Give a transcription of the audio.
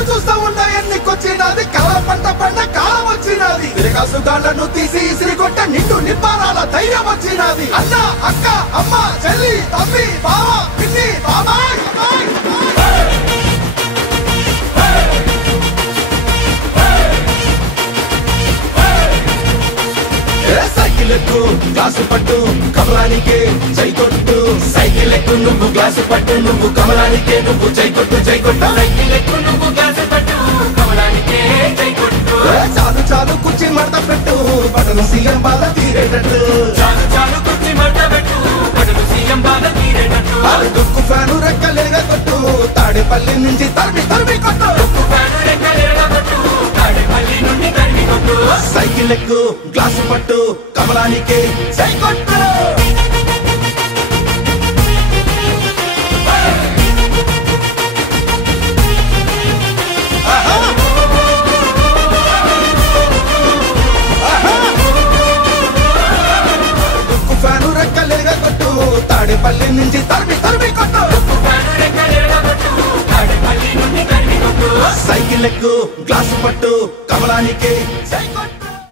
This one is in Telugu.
ఎదురు చూస్తా ఉన్న ఎన్నికొచ్చినది కళ పంట పంట కాలం వచ్చినది తిరగాసుగాళ్లను తీసి ఇసిరి కొట్ట నిండు నిప్పారాల ధైర్యం వచ్చినది అన్న అక్క అమ్మ చెల్లి తమ్మి బావ పిన్ని బాబాయ్ సైకిల్ ఎక్కు గ్లాసు పట్టు కమలానికే జై కొట్టు సైకిల్ ఎక్కు నువ్వు గ్లాసు పట్టు నువ్వు కమలానికే నువ్వు జై కొట్టు జై కొట్టు సైకిల్ ఎక్కు నువ్వు గ్లాసు పట్టు కమలానికే జై కొట్టు చాలు చాలు కుర్చీ మడత పెట్టు బటలు సీఎం బాధ తీరేటట్టు చాలు చాలు కుర్చీ మడత పెట్టు బటలు సీఎం బాధ తీరేటట్టు దుక్కు ఫ్యాను రెక్కలేగా కొట్టు తాడేపల్లి నుంచి తరిమి తరిమి కొట్టు దుక్కు ఫ్యాను రెక్కలేగా కొట్టు తాడేపల్లి నుండి తరిమి కొట్టు సైకిల్ ఎక్కు గ్లాసు పట్టు కమలానికే జై కొట్టు దుక్కు ఫ్యాను రెక్కలేగా కొట్టు తాడేపల్లి నుంచి తరిమి తరిమి కొట్టు దుక్కు ఫ్యాను రెక్కలేగా కొట్టు తాడేపల్లి నుండి తరిమి కొట్టు సైకిల్ ఎక్కు గ్లాసు పట్టు కమలానికే జై కొట్టు